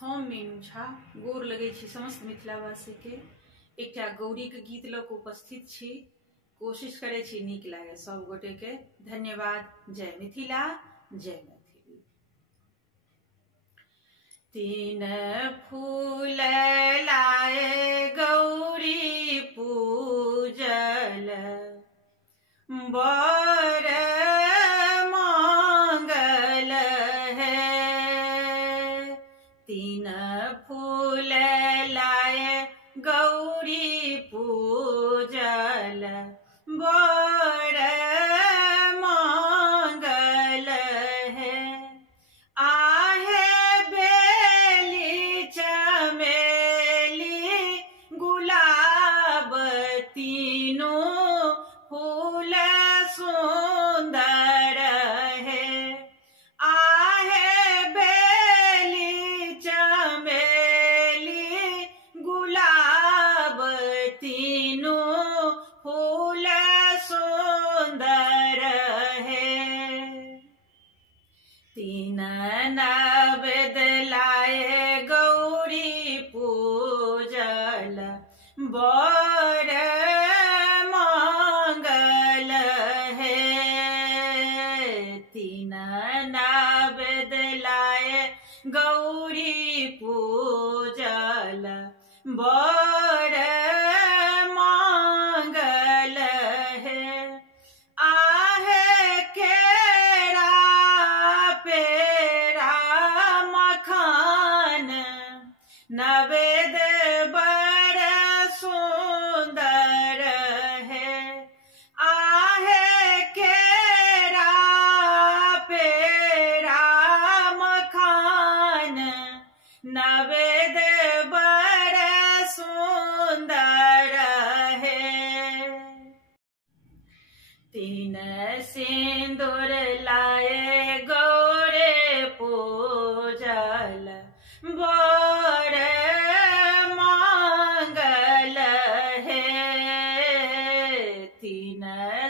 हम मीनू झा गोर लगे छी समस्त मिथिलावासी के एकटा गौरी के गीत लऽ कऽ उपस्थित छी। कोशिश करे छी नीक लागे सब गोटे के। धन्यवाद। जय मिथिला, जय मैथिली। तीन फूल लाए गौरी पूजल, बर मंगल है। तीन फूल लाए गौरी पूजल, बर मंगल है। आहे बेली चमेली गुलाब, तीनों फूल सुंदर है। आहे बेली चमेली गुलाब, तीनों फूल सुंदर है। तीन नवेद लाए गौरी पूजल, बर मंगल है। तीन नवेद लाए गौरी पूजल, बर मंगल है। आहे केरा पेरा मखान, नवेद बर सुंदर है। आहे केरा पेरा मखान, नवेद बर सुंदर है। तीन सिंदूर लाए गौरे पूजल, बर मंगल है। तीन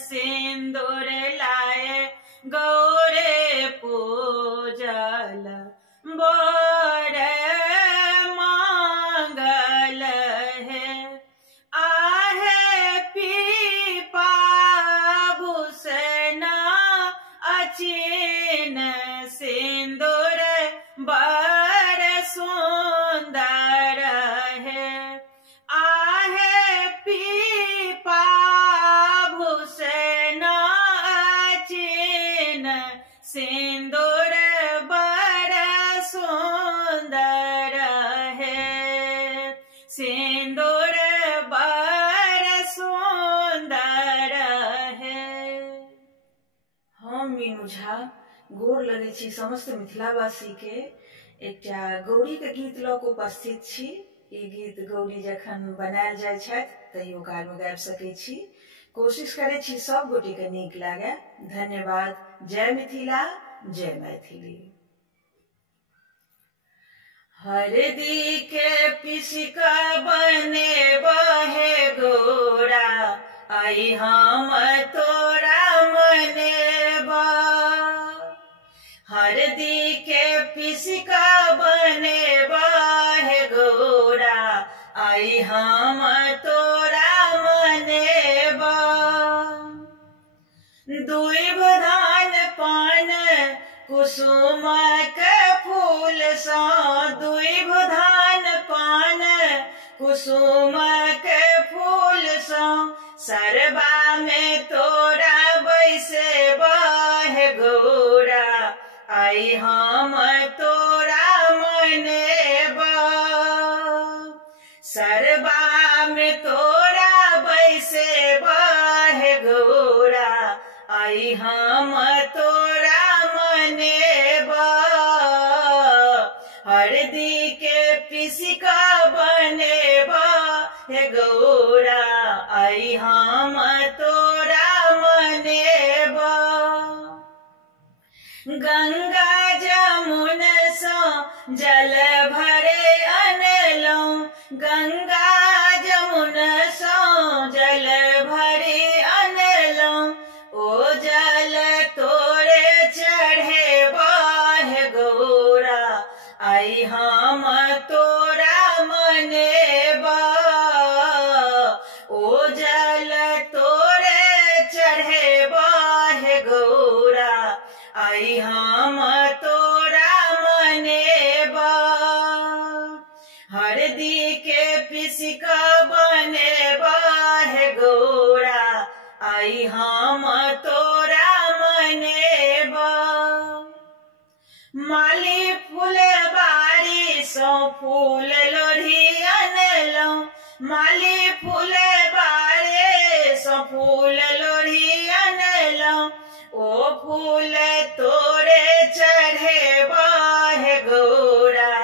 सिंदूर लाए गौरे पूजल, बर मंगल है। आहे पीपा भूषण अचिन, सिंदूर बर सुंदर है। आहे पीपा भूषण अचिन, सिंदूर बर सुंदर है। सिंदूर बर सुंदर है। हम मीनू झा गोर लगे छी समस्त मिथिलावासी के। एकटा गौरी के गीत लऽ कऽ उपस्थित छी। ई गीत गौरी जखन बनायल जाय छथि तहियो काल में गाबि सकै छी। कोशिश करे छी सब गोटे के नीक लागे। धन्यवाद। जय मिथिला, जय मैथिली। हरदी के पिसिक बने बहे गोरा, आई हम तोरा मनेबा। हरदी के पिसिक बने बहे गोरा, आई हम तोरा मनेबा। दुइब धान पान कुसुम के फूल सा, दुइब धान पान कुसुम के फूल सा, सरबा में तोरा बैसे बहे गोरा, आई हम तोरा मनेबा। सरबा में तोरा बैसे बहे गोरा, आई हम तोरा मनेबा। हरदी के पिसिक बनेबा हे गौरा, आई हम तोरा मनेबा। गंगा जमुन सँ जल भरे अनलहुँ, गंगा जमुन सँ जल भरे अनलहुँ। ओ जल तोरे चढ़े बहे गौरा, आई हम तोरा मनेबा ओ जल तोरे चढ़ेबा हे गौरा आई हम तोरा मनेबा हरदी के पिसिका बनेबा हे गौरा आई हम तोरा मनेबा माली फूल बारी सो फूल लोढ़ी अनलौ माली फूल बारे सो फूल लोढ़ी अनलौ ओ फूल तोरे चढ़ेबा हे गौरा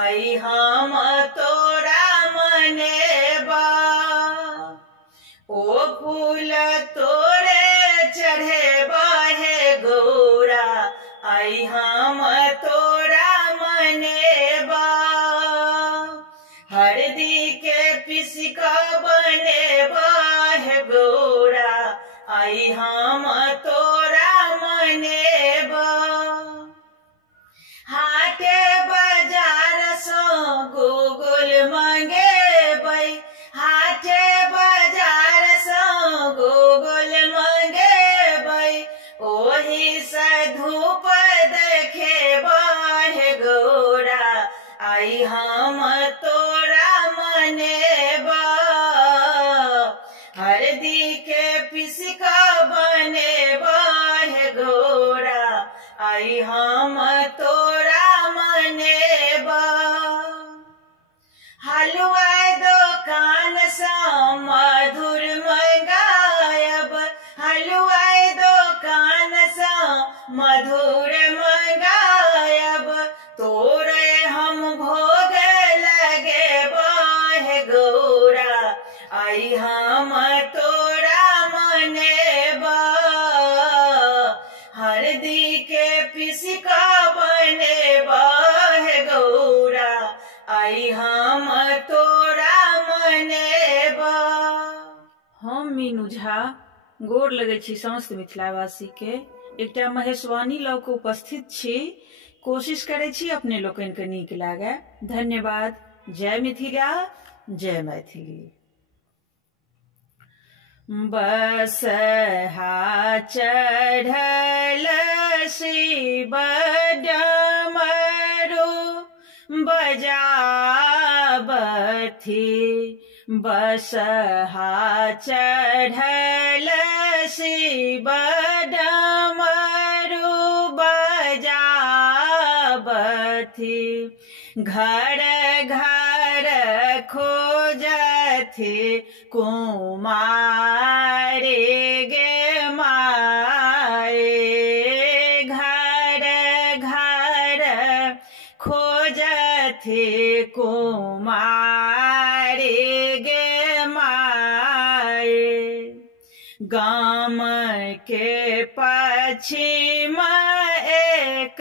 आई हम तोरा मनेबा ओ फूल तोरे चढ़ेबा हे गौरा आई हम तोरा मनेबा हरदी के पिसिका बनेबा हे गौरा आई हम तोरा मनेबा हाटे बाजार सो गोगुल मंगेबै हाटे बाजार सो गोगुल मंगेबै ओही से धूप देखेबा हे गौरा आई हम तोरा मनेबा हरदी के पिसिका बनेबा हे गौरा आई हम तोरा मनेबा हलवा दुकान सा मधुर मंगायब हलवा दुकान सा मधुर मंगायब तोरे हम भोग लगेबा हे गौरा आई हम तोरा मनेबा हरदी के पिसिका बनेबा हे गौरा आई हम तोरा मनेबा। हम मीनू झा गोर लगै छी समस्त मिथिलावासी के एकटा महेशवाणी लऽ कऽ उपस्थित छी कोशिश करै छी अपने लोकनि के नीक लागे धन्यवाद जय मिथिला जय मैथिली बसहा चढ़ल शिव डमरू बजाबथि बसहा चढ़ल शिव डमरू बजाबथि घर घर खोजथि कुमारी गे माए घर घर खोजथि कुमारी गे माए गाम के पश्चिम एक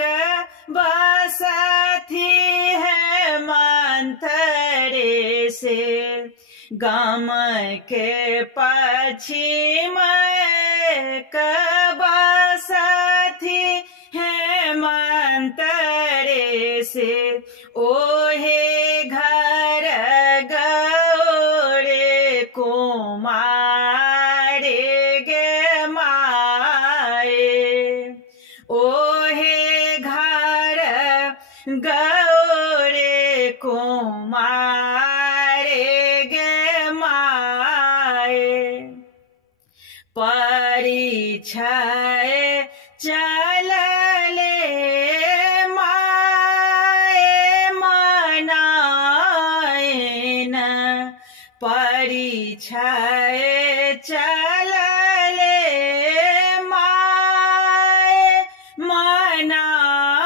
बसथि है मंथरे से गाम के पश्चिम एक बसथि है मंथरे से ओहे घर गौरे कुमारी गे माए ओहे घर गौरे कुमारी गे माए परिछय चलले माए मनाएन परिछय चलले माए मनाएन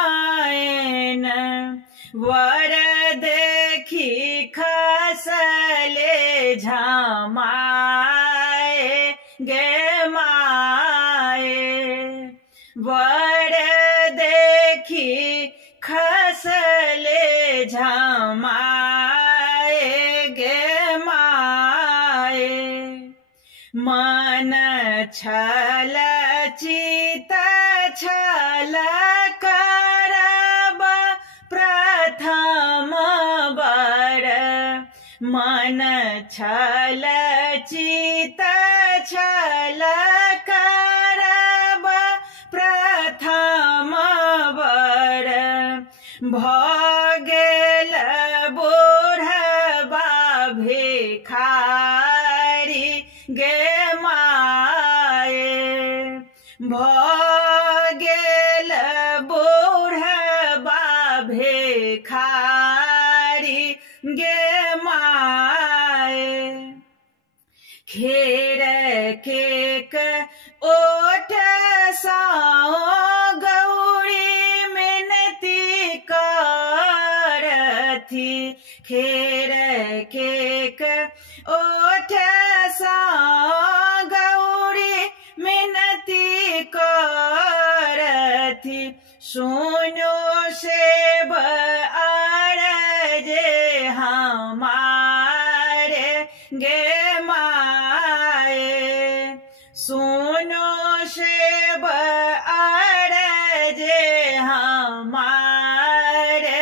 वर देखी खसले झमाए गे माए वर देखी खसले झमाए गे माए मन छल चित छल करब मन छल चित छल करब प्रथम बर भगेल बूढ़बा भिखारी गे माए भगेल बूढ़बा भिखारी गे माए खेर केक ओठ साओ गौरी मिनती करथी खेर केक ओठ साओ गौरी मिनती करथी सुनो सेब अरजे हमारे गे माए सुनो सेब अरजे हमारे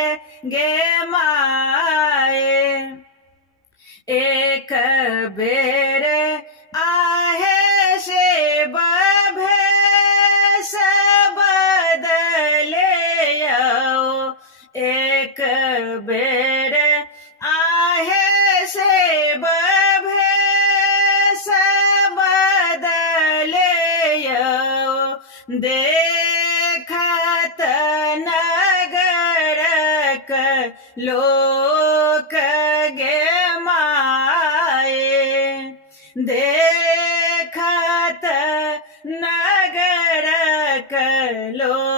गे माए एक बेर आहे सेब भेष बदले एक बेर आहे सेब भेष बदले देखत नगरक लोक गे माए देखत नगरक लोक